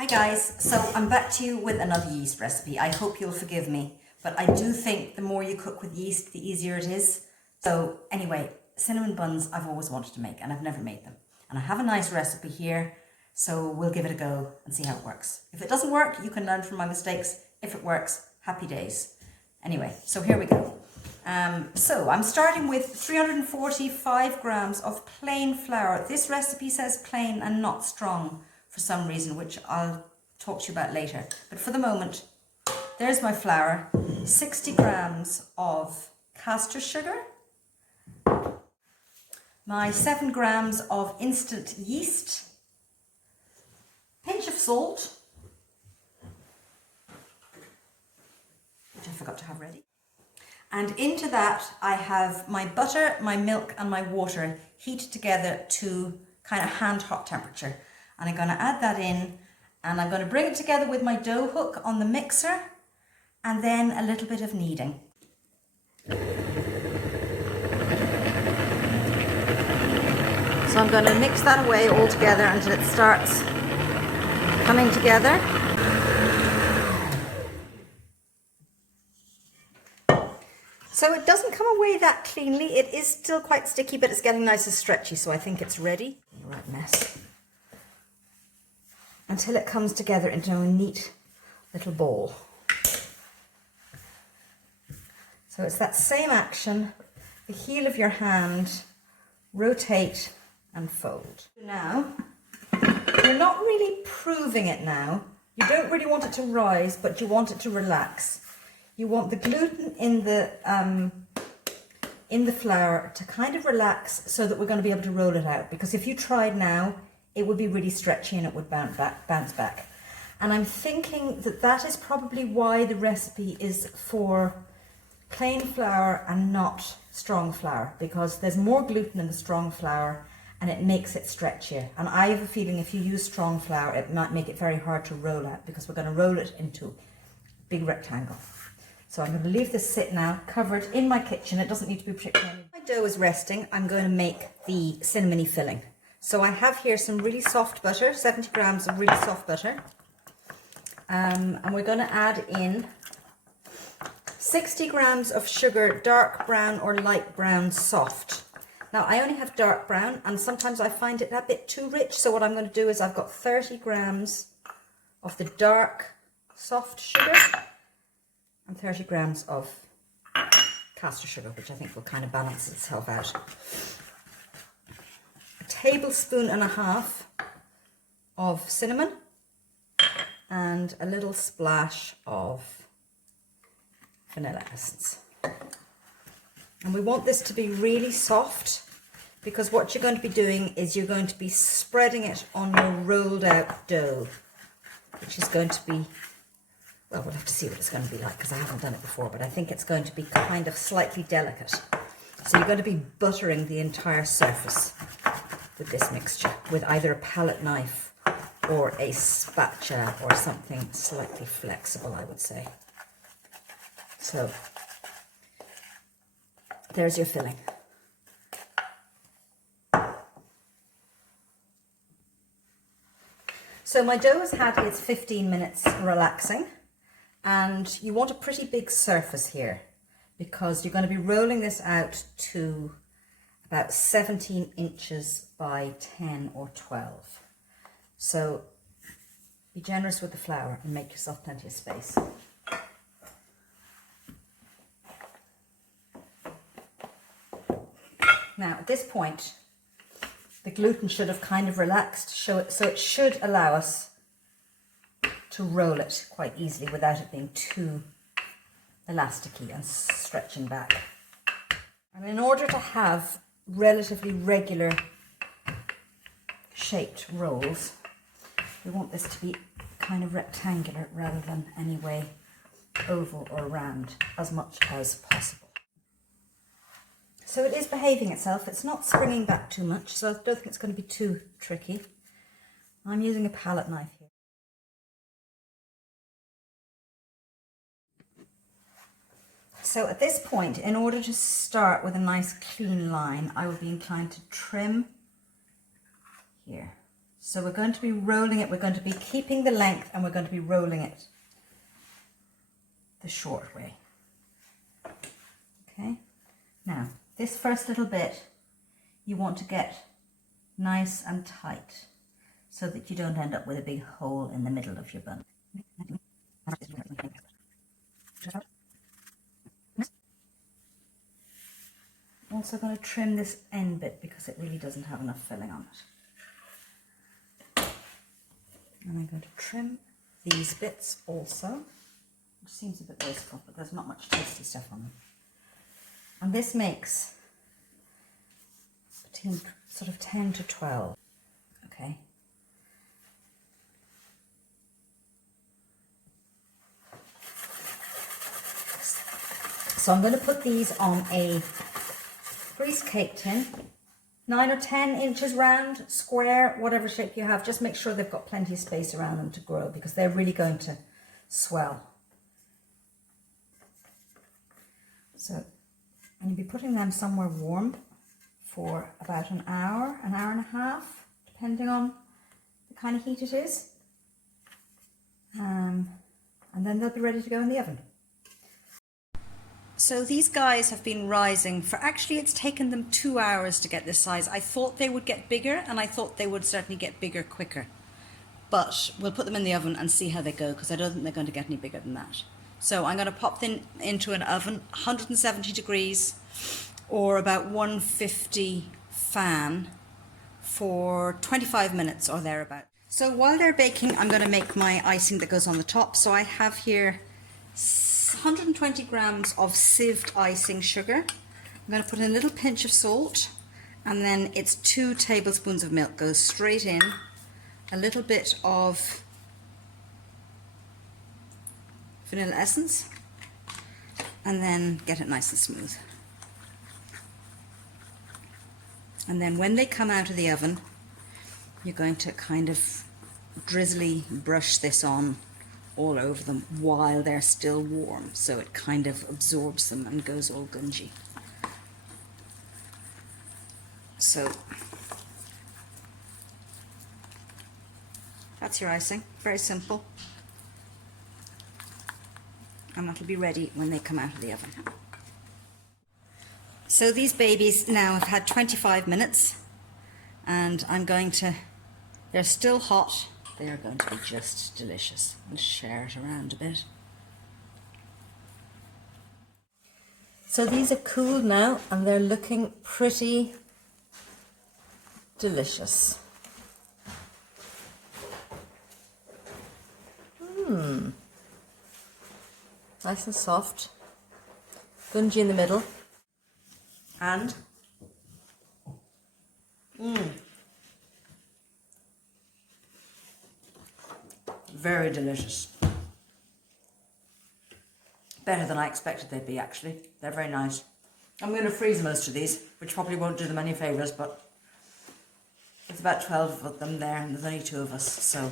Hi guys, so I'm back to you with another yeast recipe. I hope you'll forgive me, but I do think the more you cook with yeast, the easier it is. So anyway, cinnamon buns I've always wanted to make and I've never made them. And I have a nice recipe here, so we'll give it a go and see how it works. If it doesn't work, you can learn from my mistakes. If it works, happy days. Anyway, so here we go. So I'm starting with 345 grams of plain flour. This recipe says plain and not strong for some reason, which I'll talk to you about later. But for the moment, there's my flour, 60 grams of caster sugar, my 7 grams of instant yeast, pinch of salt, which I forgot to have ready. And into that, I have my butter, my milk and my water heated together to kind of hand hot temperature. And I'm going to add that in and I'm going to bring it together with my dough hook on the mixer and then a little bit of kneading. So I'm going to mix that away all together until it starts coming together. So it doesn't come away that cleanly. It is still quite sticky, but it's getting nice and stretchy, so I think it's ready. Right mess. Until it comes together into a neat little ball. So it's that same action, the heel of your hand, rotate and fold. Now, you're not really proving it now. You don't really want it to rise, but you want it to relax. You want the gluten in the flour to kind of relax so that we're going to be able to roll it out. Because if you tried now, it would be really stretchy and it would bounce back. And I'm thinking that that is probably why the recipe is for plain flour and not strong flour, because there's more gluten in the strong flour and it makes it stretchier. And I have a feeling if you use strong flour, it might make it very hard to roll out because we're going to roll it into a big rectangle. So I'm going to leave this sit now, covered in my kitchen. It doesn't need to be particularly. My dough is resting. I'm going to make the cinnamony filling. So I have here some really soft butter, 70 grams of really soft butter. And we're going to add in 60 grams of sugar, dark brown or light brown soft. Now I only have dark brown and sometimes I find it a bit too rich. So what I'm going to do is I've got 30 grams of the dark soft sugar and 30 grams of caster sugar, which I think will kind of balance itself out. A tablespoon and a half of cinnamon and a little splash of vanilla essence. And we want this to be really soft because what you're going to be doing is you're going to be spreading it on your rolled out dough, which is going to be, well, we'll have to see what it's going to be like because I haven't done it before, but I think it's going to be kind of slightly delicate. So you're going to be buttering the entire surface with this mixture with either a palette knife or a spatula or something slightly flexible, I would say. So there's your filling. So my dough has had its 15 minutes relaxing, and you want a pretty big surface here because you're going to be rolling this out to about 17 inches by 10 or 12. So be generous with the flour and make yourself plenty of space. Now at this point, the gluten should have kind of relaxed, so it should allow us to roll it quite easily without it being too elasticy and stretching back. And in order to have relatively regular shaped rolls, we want this to be kind of rectangular rather than anyway oval or round as much as possible. So it is behaving itself. It's not springing back too much, so I don't think it's going to be too tricky. I'm using a palette knife here. So at this point, in order to start with a nice clean line, I would be inclined to trim here. So we're going to be rolling it, we're going to be keeping the length and we're going to be rolling it the short way. Okay, now this first little bit you want to get nice and tight so that you don't end up with a big hole in the middle of your bun. I'm also going to trim this end bit because it really doesn't have enough filling on it. And I'm going to trim these bits also, which seems a bit wasteful, but there's not much tasty stuff on them. And this makes between sort of 10 to 12, okay? So I'm going to put these on a grease cake tin, 9 or 10 inches round, square, whatever shape you have. Just make sure they've got plenty of space around them to grow because they're really going to swell. So I'm going to be putting them somewhere warm for about an hour and a half, depending on the kind of heat it is. And then they'll be ready to go in the oven. So these guys have been rising for, actually it's taken them 2 hours to get this size. I thought they would get bigger and I thought they would certainly get bigger quicker. But we'll put them in the oven and see how they go because I don't think they're going to get any bigger than that. So I'm going to pop them into an oven, 170 degrees or about 150 fan for 25 minutes or thereabout. So while they're baking, I'm going to make my icing that goes on the top. So I have here 120 grams of sieved icing sugar. I'm going to put in a little pinch of salt and then it's 2 tablespoons of milk goes straight in, a little bit of vanilla essence and then get it nice and smooth. And then when they come out of the oven, you're going to kind of drizzly brush this on all over them while they're still warm, so it kind of absorbs them and goes all gungy. So that's your icing, very simple, and that'll be ready when they come out of the oven. So these babies now have had 25 minutes and I'm going to, they're still hot. They are going to be just delicious. I'll share it around a bit. So these are cooled now and they're looking pretty delicious. Nice and soft. Gungy in the middle. And very delicious. Better than I expected they'd be, actually. They're very nice. I'm going to freeze most of these, which probably won't do them any favours, but it's about 12 of them there and there's only 2 of us, so